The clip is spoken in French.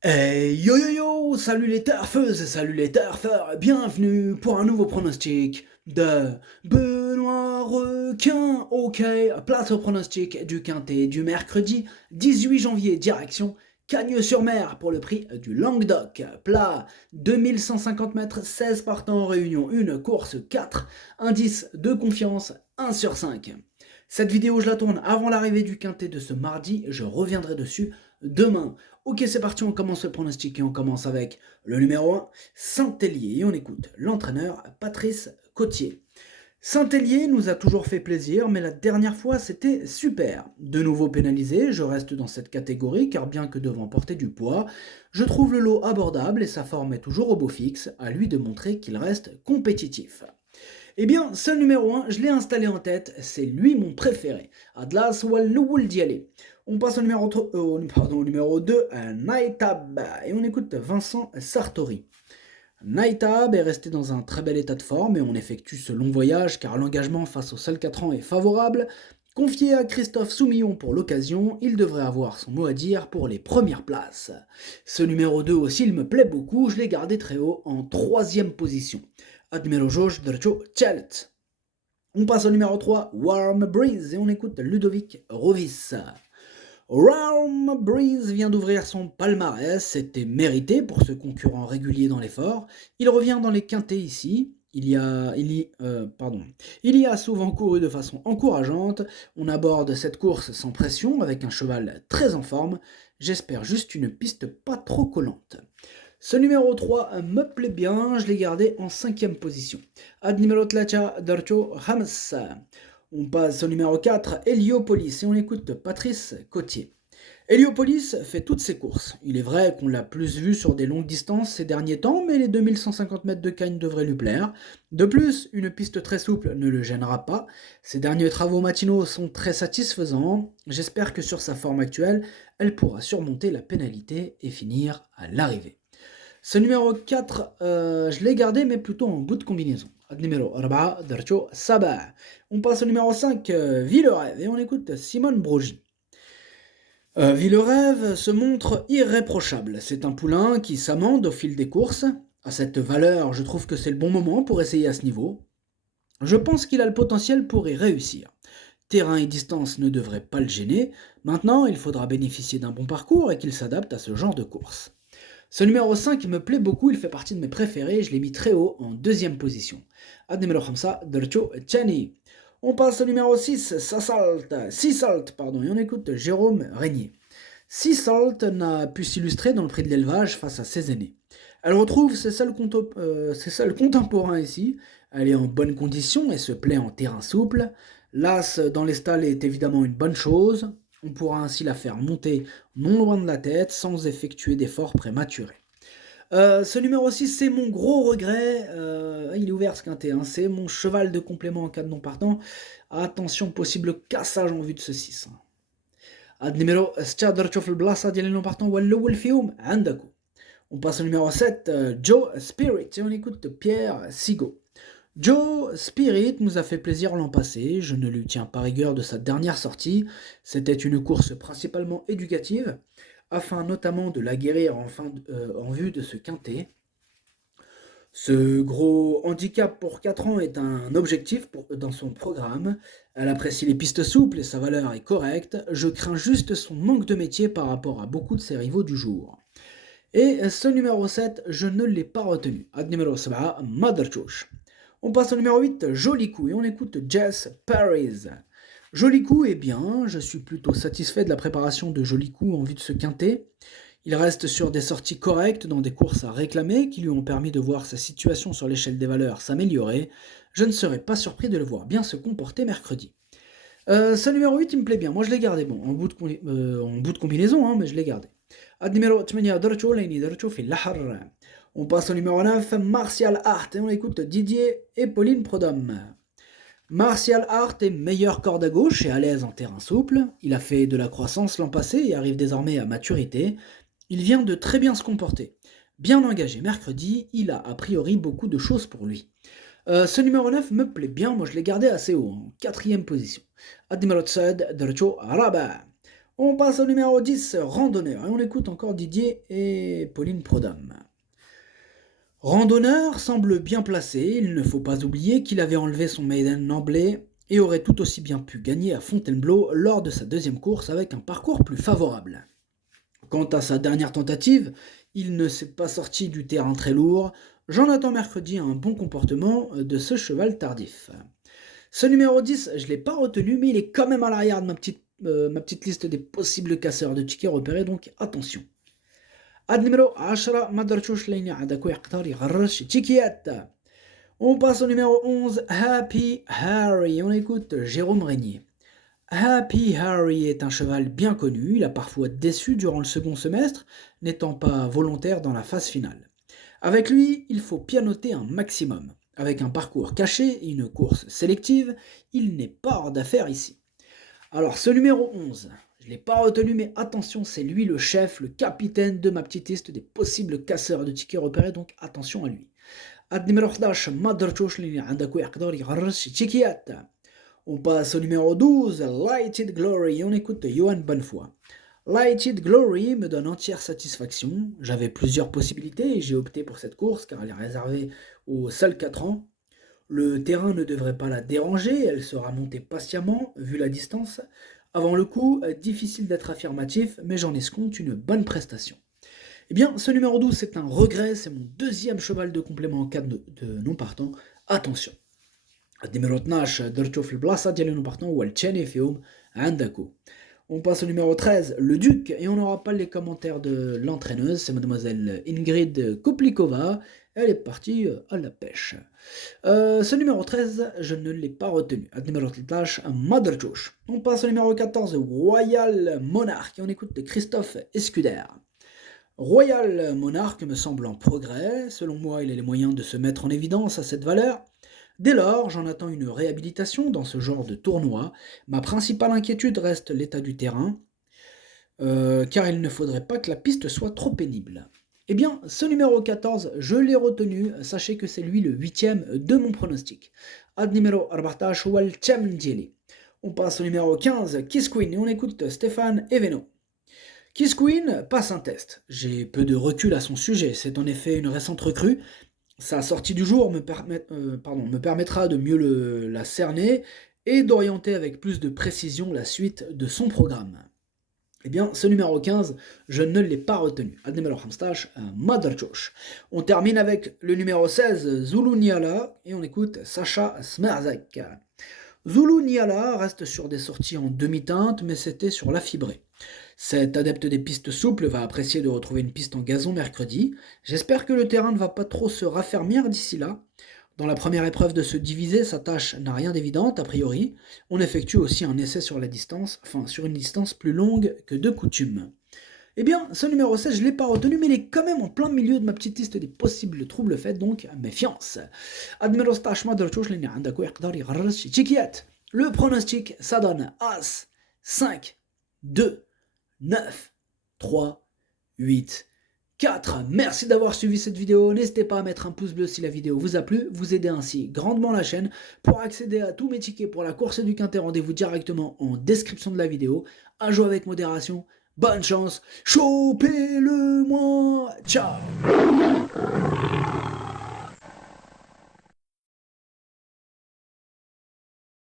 Hey yo yo yo, salut les turfeuses, salut les turfeurs, bienvenue pour un nouveau pronostic de Benoît Requin. Ok, place au pronostic du quintet du mercredi 18 janvier, direction Cagnes-sur-Mer pour le prix du Languedoc. Plat 2150 mètres, 16 partants en réunion, une course 4, indice de confiance 1 sur 5. Cette vidéo, je la tourne avant l'arrivée du quintet de ce mardi, je reviendrai dessus demain. Ok, c'est parti, on commence le pronostic et on commence avec le numéro 1, Saint-Hélier. Et on écoute l'entraîneur Patrice Cotier. Saint-Hélier nous a toujours fait plaisir, mais la dernière fois c'était super. De nouveau pénalisé, je reste dans cette catégorie car bien que devant porter du poids, je trouve le lot abordable et sa forme est toujours au beau fixe, à lui de montrer qu'il reste compétitif. Eh bien, ce numéro 1, je l'ai installé en tête, c'est lui mon préféré. Atlas Walloul Dialé. On passe au numéro 2, Naïtab, et on écoute Vincent Sartori. Naïtab est resté dans un très bel état de forme et on effectue ce long voyage car l'engagement face au seul 4 ans est favorable. Confié à Christophe Soumillon pour l'occasion, il devrait avoir son mot à dire pour les premières places. Ce numéro 2 aussi, il me plaît beaucoup, je l'ai gardé très haut en troisième position. Admiro George Drcho Chalet. On passe au numéro 3, Warm Breeze, et on écoute Ludovic Rovis. Warm Breeze vient d'ouvrir son palmarès, c'était mérité pour ce concurrent régulier dans l'effort. Il revient dans les quintets ici. Il y a souvent couru de façon encourageante. On aborde cette course sans pression avec un cheval très en forme. J'espère juste une piste pas trop collante. Ce numéro 3 me plaît bien, je l'ai gardé en cinquième position. Ad numéro tlacha Darcho Hams. On passe au numéro 4, Heliopolis, et on écoute Patrice Cotier. Heliopolis fait toutes ses courses. Il est vrai qu'on l'a plus vu sur des longues distances ces derniers temps, mais les 2150 mètres de Cagnes devraient lui plaire. De plus, une piste très souple ne le gênera pas. Ses derniers travaux matinaux sont très satisfaisants. J'espère que sur sa forme actuelle, elle pourra surmonter la pénalité et finir à l'arrivée. Ce numéro 4, je l'ai gardé, mais plutôt en bout de combinaison. Numéro 4, Darcho Sabah. On passe au numéro 5, Villerève, et on écoute Simone Brogy. Villerève se montre irréprochable. C'est un poulain qui s'amende au fil des courses. À cette valeur, je trouve que c'est le bon moment pour essayer à ce niveau. Je pense qu'il a le potentiel pour y réussir. Terrain et distance ne devraient pas le gêner. Maintenant, il faudra bénéficier d'un bon parcours et qu'il s'adapte à ce genre de course. Ce numéro 5 me plaît beaucoup, il fait partie de mes préférés, je l'ai mis très haut en deuxième position. Ad numéro 5, Dercho Chani. On passe au numéro 6, Sisalt, et on écoute Jérôme Régnier. Sisalt n'a pu s'illustrer dans le prix de l'élevage face à ses aînés. Elle retrouve ses seuls contemporains ici, elle est en bonne condition et se plaît en terrain souple. L'as dans les stalles est évidemment une bonne chose, on pourra ainsi la faire monter non loin de la tête sans effectuer d'efforts prématurés. Ce numéro 6, c'est mon gros regret. Il est ouvert ce quintet, hein. C'est mon cheval de complément en cas de non partant. Attention, possible cassage en vue de ce 6. Ad numéro 6 درتو في البلاصه ديال non partant هو الاول فيهم عندكم. On passe au numéro 7, Joe Spirit, et on écoute Pierre Sigaud. Joe Spirit nous a fait plaisir l'an passé, je ne lui tiens pas rigueur de sa dernière sortie, c'était une course principalement éducative, afin notamment de la guérir en vue de ce quintet. Ce gros handicap pour 4 ans est un objectif dans son programme. Elle apprécie les pistes souples et sa valeur est correcte. Je crains juste son manque de métier par rapport à beaucoup de ses rivaux du jour. Et ce numéro 7, je ne l'ai pas retenu. Ad numéro 7, Motherchouch. On passe au numéro 8, Joli Coup, et on écoute Jess Paris. Joli Coup est bien, je suis plutôt satisfait de la préparation de Joli Coup en vue de ce quintet. Il reste sur des sorties correctes dans des courses à réclamer qui lui ont permis de voir sa situation sur l'échelle des valeurs s'améliorer. Je ne serais pas surpris de le voir bien se comporter mercredi. Ce numéro 8, il me plaît bien. Moi, je l'ai gardé. Bon, en bout de combinaison, hein, mais je l'ai gardé. Ad numéro 8, درتو لاني درتو في البحر. On passe au numéro 9, Martial Art, et on écoute Didier et Pauline Prodhomme. Martial Art est meilleur corde à gauche et à l'aise en terrain souple. Il a fait de la croissance l'an passé et arrive désormais à maturité. Il vient de très bien se comporter. Bien engagé mercredi, il a priori beaucoup de choses pour lui. Ce numéro 9 me plaît bien, moi je l'ai gardé assez haut, en quatrième position. Ad numéro 7, Dercho Araba. On passe au numéro 10, Randonneur, et on écoute encore Didier et Pauline Prodhomme. Randonneur semble bien placé, il ne faut pas oublier qu'il avait enlevé son maiden Namblay et aurait tout aussi bien pu gagner à Fontainebleau lors de sa deuxième course avec un parcours plus favorable. Quant à sa dernière tentative, il ne s'est pas sorti du terrain très lourd. J'en attends mercredi un bon comportement de ce cheval tardif. Ce numéro 10, je ne l'ai pas retenu, mais il est quand même à l'arrière de ma petite liste des possibles casseurs de tickets repérés, donc attention. Ad numéro 10 ما درتوش لين عندك يقدر يغرش تيكيات. On passe au numéro 11, Happy Harry. On écoute Jérôme Régnier. Happy Harry est un cheval bien connu, il a parfois déçu durant le second semestre, n'étant pas volontaire dans la phase finale. Avec lui, il faut pianoter un maximum. Avec un parcours caché et une course sélective, il n'est pas hors d'affaire ici. Alors ce numéro 11, je ne l'ai pas retenu, mais attention, c'est lui le chef, le capitaine de ma petite liste des possibles casseurs de tickets repérés, donc attention à lui. Ad numéro 11, ما درتوش لين عندك يقدر يغرس تيكيات. On passe au numéro 12, Lighted Glory, on écoute Johan Bonnefoy. Lighted Glory me donne entière satisfaction, j'avais plusieurs possibilités et j'ai opté pour cette course car elle est réservée aux seuls 4 ans. Le terrain ne devrait pas la déranger, elle sera montée patiemment, vu la distance. Avant le coup, difficile d'être affirmatif, mais j'en escompte une bonne prestation. Eh bien, ce numéro 12, c'est un regret, c'est mon deuxième cheval de complément en cas de non partant. Attention. numéro 12 درتو في البلاصه ديال نو بارتون هو الثاني فيهم عندكو. On passe au numéro 13, le Duc, et on n'aura pas les commentaires de l'entraîneuse, c'est mademoiselle Ingrid Koplikova, elle est partie à la pêche. Ce numéro 13, je ne l'ai pas retenu. Numéro 13, Madertouche. On passe au numéro 14, Royal Monarch, et on écoute Christophe Escuder. Royal Monarch me semble en progrès, selon moi il a les moyens de se mettre en évidence à cette valeur. Dès lors, j'en attends une réhabilitation dans ce genre de tournoi. Ma principale inquiétude reste l'état du terrain, car il ne faudrait pas que la piste soit trop pénible. Eh bien, ce numéro 14, je l'ai retenu, sachez que c'est lui le 8e de mon pronostic. Ad numéro 14 هو الثامن ديالي. On passe au numéro 15, Kiss Queen, et on écoute Stéphane Eveno. Kiss Queen passe un test. J'ai peu de recul à son sujet, c'est en effet une récente recrue. Sa sortie du jour me permettra de mieux la cerner et d'orienter avec plus de précision la suite de son programme. Eh bien, ce numéro 15, je ne l'ai pas retenu. Ad numéro 15, Madertouche. On termine avec le numéro 16, Zulu Niala, et on écoute Sacha Smerzak. Zulu Niala reste sur des sorties en demi-teinte, mais c'était sur la fibrée. Cet adepte des pistes souples va apprécier de retrouver une piste en gazon mercredi. J'espère que le terrain ne va pas trop se raffermir d'ici là. Dans la première épreuve de se diviser, sa tâche n'a rien d'évidente a priori. On effectue aussi un essai sur sur une distance plus longue que de coutume. Eh bien, ce numéro 16, je ne l'ai pas retenu, mais il est quand même en plein milieu de ma petite liste des possibles troubles faits, donc méfiance. Le pronostic, ça donne As, 5, 2, 9, 3, 8, 4. Merci d'avoir suivi cette vidéo. N'hésitez pas à mettre un pouce bleu si la vidéo vous a plu. Vous aidez ainsi grandement la chaîne. Pour accéder à tous mes tickets pour la course du Quintet, rendez-vous directement en description de la vidéo. À jouer avec modération. Bonne chance. Chopez-le-moi. Ciao.